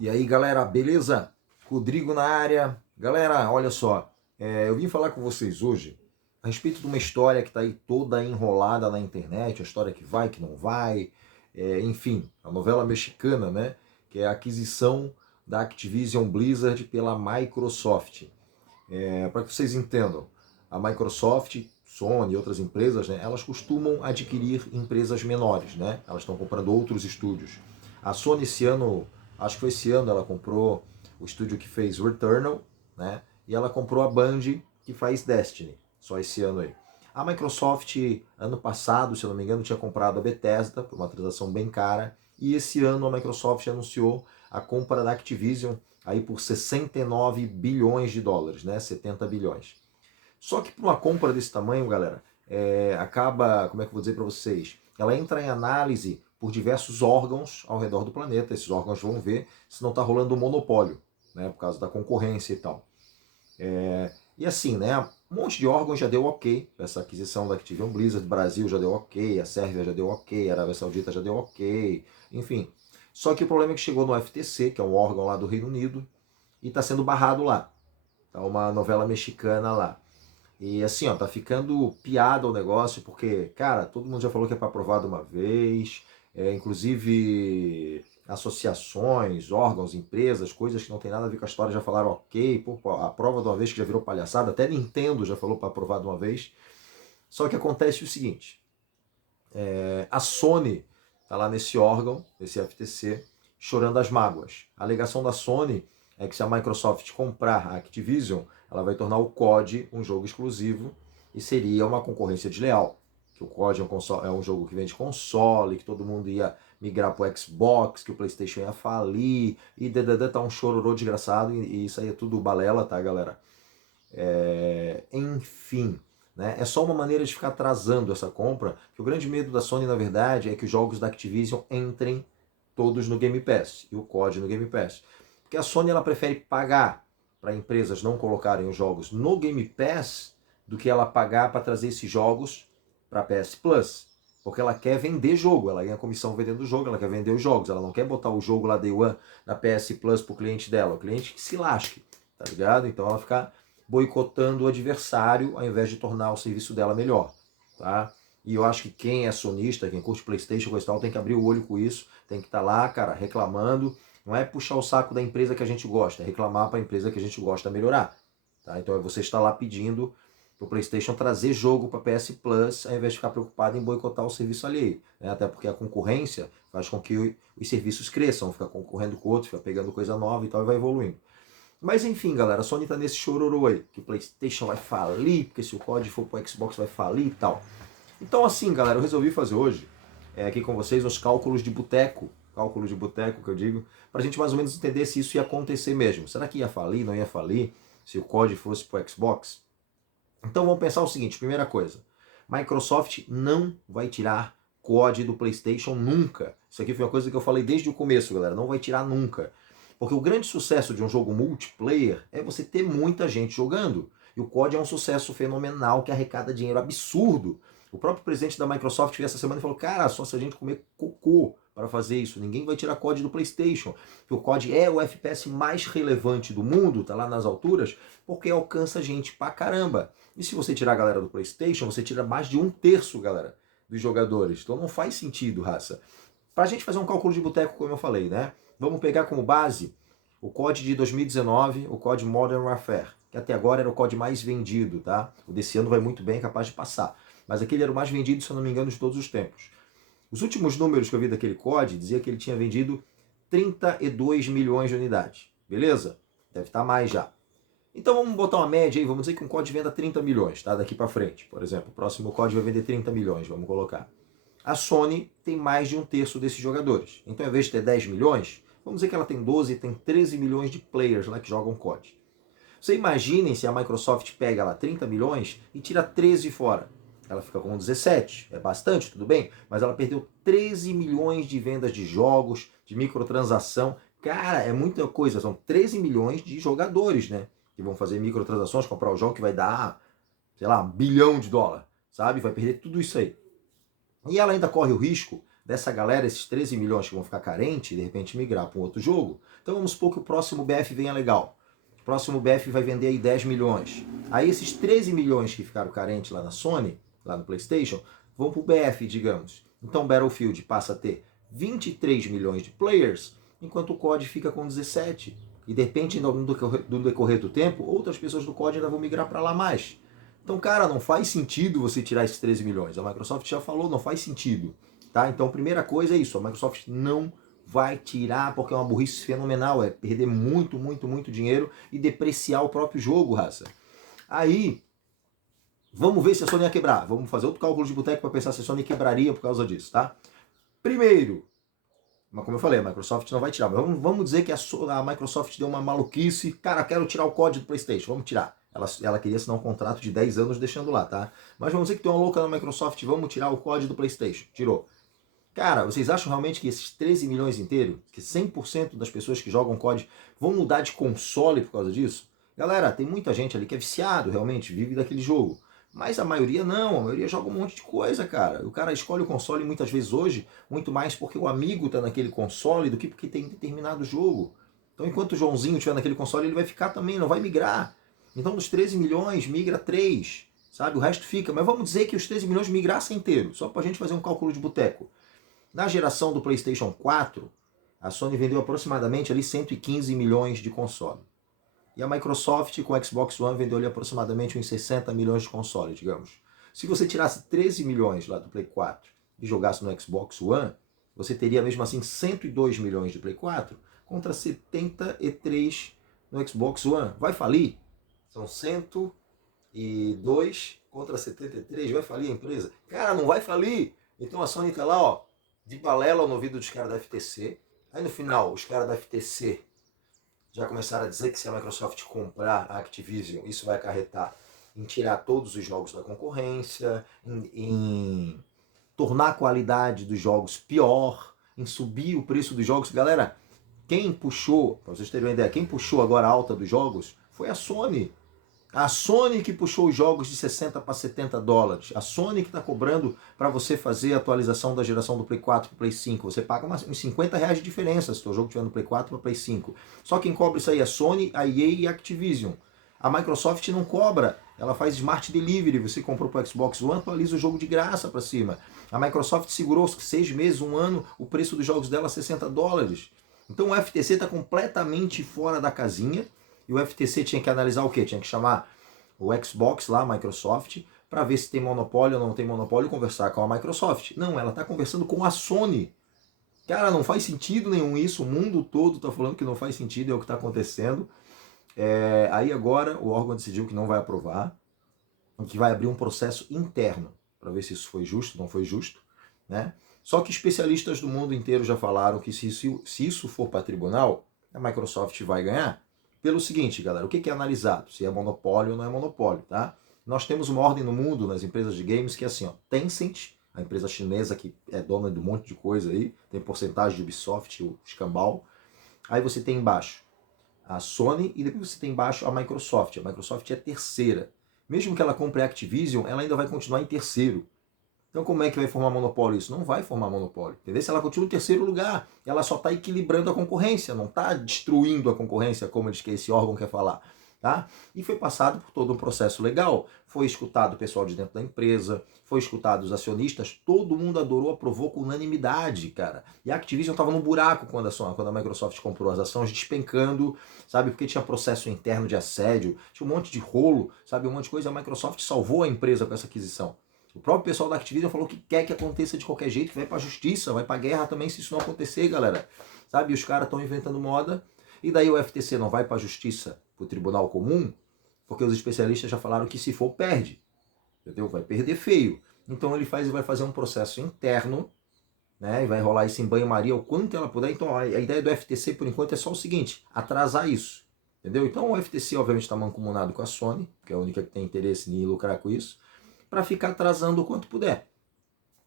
E aí, galera, beleza? Rodrigo na área. Galera, olha só, eu vim falar com vocês hoje a respeito de uma história que está aí toda enrolada na internet, a história que vai, que não vai, enfim, a novela mexicana, né? Que é a aquisição da Activision Blizzard pela Microsoft. Para que vocês entendam, a Microsoft, Sony e outras empresas, né, elas costumam adquirir empresas menores, né? Elas estão comprando outros estúdios. A Sony esse ano, acho que foi esse ano, ela comprou o estúdio que fez Returnal, né? E ela comprou a Band, que faz Destiny, só esse ano aí. A Microsoft, ano passado, se eu não me engano, tinha comprado a Bethesda por uma transação bem cara. E esse ano a Microsoft anunciou a compra da Activision aí por 69 bilhões de dólares, né? 70 bilhões. Só que para uma compra desse tamanho, galera, acaba, como é que eu vou dizer para vocês? Ela entra em análise por diversos órgãos ao redor do planeta. Esses órgãos vão ver se não está rolando um monopólio, né? Por causa da concorrência e tal. E assim, né? Um monte de órgãos já deu ok. Essa aquisição da Activision Blizzard, Brasil já deu ok, a Sérvia já deu ok, a Arábia Saudita já deu ok, enfim. Só que o problema é que chegou no FTC, que é um órgão lá do Reino Unido, e está sendo barrado lá. Tá uma novela mexicana lá. E assim, ó, tá ficando piada o negócio, porque, cara, todo mundo já falou que é para aprovar de uma vez, inclusive associações, órgãos, empresas, coisas que não tem nada a ver com a história já falaram ok, pô, aprova de uma vez que já virou palhaçada, até Nintendo já falou para aprovar de uma vez. Só que acontece o seguinte, a Sony tá lá nesse órgão, nesse FTC, chorando as mágoas. A alegação da Sony é que se a Microsoft comprar a Activision, ela vai tornar o COD um jogo exclusivo e seria uma concorrência desleal. Que o COD é um jogo que vende console, que todo mundo ia migrar pro Xbox, que o PlayStation ia falir, e tá um chororô desgraçado, e isso aí é tudo balela, tá, galera? Enfim, né? É só uma maneira de ficar atrasando essa compra, que o grande medo da Sony, na verdade, é que os jogos da Activision entrem todos no Game Pass, e o COD no Game Pass. Porque a Sony ela prefere pagar para empresas não colocarem os jogos no Game Pass do que ela pagar para trazer esses jogos para PS Plus. Porque ela quer vender jogo, ela ganha comissão vendendo o jogo, ela quer vender os jogos, ela não quer botar o jogo lá Day One na PS Plus pro cliente dela, o cliente que se lasque, tá ligado? Então ela fica boicotando o adversário ao invés de tornar o serviço dela melhor, tá? E eu acho que quem é sonista, quem curte PlayStation, coisa e tal, tem que abrir o olho com isso, tem que estar lá, cara, reclamando. Não é puxar o saco da empresa que a gente gosta, é reclamar para a empresa que a gente gosta melhorar. Tá? Então é você estar lá pedindo para o PlayStation trazer jogo para PS Plus, ao invés de ficar preocupado em boicotar o serviço alheio. Né? Até porque a concorrência faz com que os serviços cresçam, fica concorrendo com outros, fica pegando coisa nova e tal, e vai evoluindo. Mas enfim, galera, a Sony tá nesse chororô aí, que o PlayStation vai falir, porque se o COD for pro Xbox vai falir e tal. Então assim, galera, eu resolvi fazer hoje aqui com vocês os cálculos de boteco que eu digo, pra gente mais ou menos entender se isso ia acontecer mesmo. Será que ia falir, não ia falir, se o COD fosse pro Xbox? Então vamos pensar o seguinte, primeira coisa, Microsoft não vai tirar COD do PlayStation nunca. Isso aqui foi uma coisa que eu falei desde o começo, galera, não vai tirar nunca. Porque o grande sucesso de um jogo multiplayer é você ter muita gente jogando. E o COD é um sucesso fenomenal que arrecada dinheiro absurdo. O próprio presidente da Microsoft veio essa semana e falou, cara, só se a gente comer cocô para fazer isso, ninguém vai tirar COD do PlayStation. Porque o COD é o FPS mais relevante do mundo, tá lá nas alturas, porque alcança gente pra caramba. E se você tirar a galera do PlayStation, você tira mais de um terço, galera, dos jogadores. Então não faz sentido, raça. Pra gente fazer um cálculo de boteco, como eu falei, né? Vamos pegar como base o COD de 2019, o COD Modern Warfare, que até agora era o COD mais vendido, tá? O desse ano vai muito bem, é capaz de passar. Mas aquele era o mais vendido, se eu não me engano, de todos os tempos. Os últimos números que eu vi daquele COD dizia que ele tinha vendido 32 milhões de unidades. Beleza? Deve estar mais já. Então vamos botar uma média aí, vamos dizer que um COD venda 30 milhões, tá? Daqui para frente, por exemplo. O próximo COD vai vender 30 milhões, vamos colocar. A Sony tem mais de um terço desses jogadores. Então, ao invés de ter 10 milhões, vamos dizer que ela tem 12, tem 13 milhões de players lá que jogam COD. Você imaginem se a Microsoft pega lá 30 milhões e tira 13 fora. Ela fica com 17. É bastante, tudo bem, mas ela perdeu 13 milhões de vendas de jogos, de microtransação. Cara, é muita coisa. São 13 milhões de jogadores, né? Que vão fazer microtransações, comprar o jogo que vai dar, sei lá, $1 bilhão, sabe? Vai perder tudo isso aí. E ela ainda corre o risco dessa galera, esses 13 milhões que vão ficar carentes, de repente migrar para um outro jogo. Então vamos supor que o próximo BF venha legal. O próximo BF vai vender aí 10 milhões. Aí esses 13 milhões que ficaram carentes lá na Sony, lá no PlayStation, vão para o BF, digamos. Então Battlefield passa a ter 23 milhões de players, enquanto o COD fica com 17. E de repente, no decorrer do tempo, outras pessoas do COD ainda vão migrar para lá mais. Então, cara, não faz sentido você tirar esses 13 milhões. A Microsoft já falou, não faz sentido. Tá? Então, primeira coisa é isso. A Microsoft não vai tirar, porque é uma burrice fenomenal. É perder muito, muito, muito dinheiro e depreciar o próprio jogo, raça. Aí, vamos ver se a Sony ia quebrar. Vamos fazer outro cálculo de boteco para pensar se a Sony quebraria por causa disso, tá? Primeiro, mas como eu falei, a Microsoft não vai tirar. Mas vamos dizer que a Microsoft deu uma maluquice. Cara, quero tirar o código do PlayStation. Vamos tirar. Ela queria assinar um contrato de 10 anos deixando lá, tá? Mas vamos dizer que tem uma louca na Microsoft. Vamos tirar o código do PlayStation. Tirou. Cara, vocês acham realmente que esses 13 milhões inteiros, que 100% das pessoas que jogam COD vão mudar de console por causa disso? Galera, tem muita gente ali que é viciado, realmente, vive daquele jogo. Mas a maioria não, a maioria joga um monte de coisa, cara. O cara escolhe o console muitas vezes hoje, muito mais porque o amigo tá naquele console do que porque tem determinado jogo. Então enquanto o Joãozinho estiver naquele console, ele vai ficar também, não vai migrar. Então dos 13 milhões, migra 3, sabe? O resto fica. Mas vamos dizer que os 13 milhões migrassem inteiro, só pra gente fazer um cálculo de boteco. Na geração do PlayStation 4, a Sony vendeu aproximadamente ali 115 milhões de console. E a Microsoft com o Xbox One vendeu ali aproximadamente uns 60 milhões de console, digamos. Se você tirasse 13 milhões lá do Play 4 e jogasse no Xbox One, você teria mesmo assim 102 milhões de Play 4 contra 73 no Xbox One. Vai falir? São 102 contra 73, vai falir a empresa? Cara, não vai falir! Então a Sony tá lá, ó, de balela no ouvido dos caras da FTC. Aí no final, os caras da FTC já começaram a dizer que se a Microsoft comprar a Activision, isso vai acarretar em tirar todos os jogos da concorrência, em tornar a qualidade dos jogos pior, em subir o preço dos jogos. Galera, quem puxou, para vocês terem uma ideia, quem puxou agora a alta dos jogos foi a Sony. A Sony que puxou os jogos de 60 para 70 dólares. A Sony que está cobrando para você fazer a atualização da geração do Play 4 para o Play 5. Você paga uns 50 reais de diferença se o seu jogo estiver no Play 4 para o Play 5. Só quem cobra isso aí é a Sony, a EA e a Activision. A Microsoft não cobra. Ela faz Smart Delivery. Você comprou para o Xbox One, atualiza o jogo de graça para cima. A Microsoft segurou 6 meses, um ano, o preço dos jogos dela 60 dólares. Então o FTC está completamente fora da casinha. E o FTC tinha que analisar o quê? Tinha que chamar o Xbox lá, a Microsoft, para ver se tem monopólio ou não tem monopólio e conversar com a Microsoft. Não, ela está conversando com a Sony. Cara, não faz sentido nenhum isso. O mundo todo está falando que não faz sentido, é o que está acontecendo. Aí agora o órgão decidiu que não vai aprovar, que vai abrir um processo interno para ver se isso foi justo, não foi justo, né? Só que especialistas do mundo inteiro já falaram que se isso for para tribunal, a Microsoft vai ganhar. Pelo seguinte, galera, o que é analisado? Se é monopólio ou não é monopólio, tá? Nós temos uma ordem no mundo, nas empresas de games, que é assim, ó, Tencent, a empresa chinesa que é dona de um monte de coisa aí, tem porcentagem de Ubisoft, o escambau. Aí você tem embaixo a Sony e depois você tem embaixo a Microsoft. A Microsoft é terceira. Mesmo que ela compre a Activision, ela ainda vai continuar em terceiro. Então como é que vai formar monopólio isso? Não vai formar monopólio, entendeu? Se ela continua em terceiro lugar, ela só está equilibrando a concorrência, não está destruindo a concorrência, como diz que esse órgão quer falar. Tá? E foi passado por todo um processo legal, foi escutado o pessoal de dentro da empresa, foi escutado os acionistas, todo mundo adorou, aprovou com unanimidade, cara. E a Activision estava no buraco quando a Microsoft comprou as ações, despencando, sabe, porque tinha processo interno de assédio, tinha um monte de rolo, sabe, um monte de coisa, a Microsoft salvou a empresa com essa aquisição. O próprio pessoal da Activision falou que quer que aconteça de qualquer jeito, que vai pra justiça, vai pra guerra também se isso não acontecer, galera. Sabe, os caras estão inventando moda, e daí o FTC não vai pra justiça, pro tribunal comum, porque os especialistas já falaram que se for, perde. Entendeu? Vai perder feio. Então ele vai fazer um processo interno, né, e vai rolar isso em banho-maria o quanto ela puder. Então a ideia do FTC, por enquanto, é só o seguinte, atrasar isso. Entendeu? Então o FTC, obviamente, está mancomunado com a Sony, que é a única que tem interesse em lucrar com isso, para ficar atrasando o quanto puder.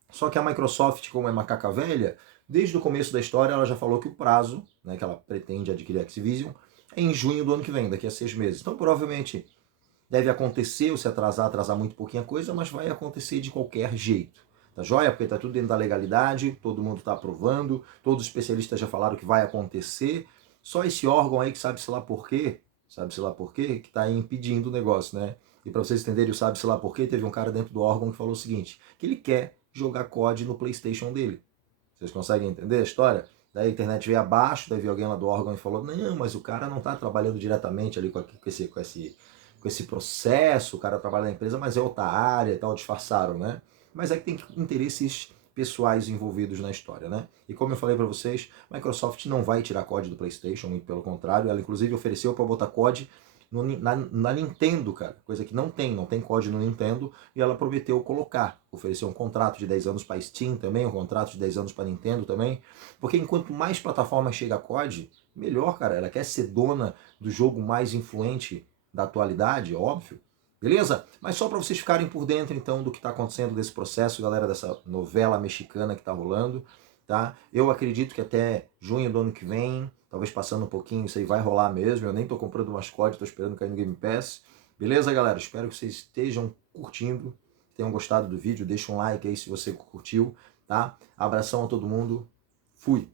Só que a Microsoft, como é macaca velha, desde o começo da história ela já falou que o prazo, né, que ela pretende adquirir a Activision, é em junho do ano que vem, daqui a 6 meses. Então provavelmente deve acontecer, ou se atrasar muito pouquinha coisa, mas vai acontecer de qualquer jeito. Tá joia? Porque tá tudo dentro da legalidade, todo mundo tá aprovando, todos os especialistas já falaram que vai acontecer. Só esse órgão aí que sabe-se lá por quê, sabe-se lá por quê, que tá aí impedindo o negócio, né? E para vocês entenderem o sabe-se lá por quê, teve um cara dentro do órgão que falou o seguinte, que ele quer jogar COD no PlayStation dele. Vocês conseguem entender a história? Daí a internet veio abaixo, daí veio alguém lá do órgão e falou, não, mas o cara não está trabalhando diretamente ali com esse processo, o cara trabalha na empresa, mas é outra área e tal, disfarçaram, né? Mas é que tem interesses pessoais envolvidos na história, né? E como eu falei para vocês, a Microsoft não vai tirar COD do PlayStation, muito pelo contrário, ela inclusive ofereceu para botar COD na Nintendo, cara, coisa que não tem COD no Nintendo, e ela prometeu colocar, ofereceu um contrato de 10 anos para Steam também, um contrato de 10 anos para Nintendo também, porque enquanto mais plataformas chega a COD, melhor, cara, ela quer ser dona do jogo mais influente da atualidade, óbvio. Beleza? Mas só para vocês ficarem por dentro, então, do que está acontecendo desse processo, galera, dessa novela mexicana que está rolando, tá? Eu acredito que até junho do ano que vem, talvez passando um pouquinho, isso aí vai rolar mesmo. Eu nem tô comprando mascote, tô esperando cair no Game Pass. Beleza, galera? Espero que vocês estejam curtindo, tenham gostado do vídeo. Deixa um like aí se você curtiu, tá? Abração a todo mundo. Fui!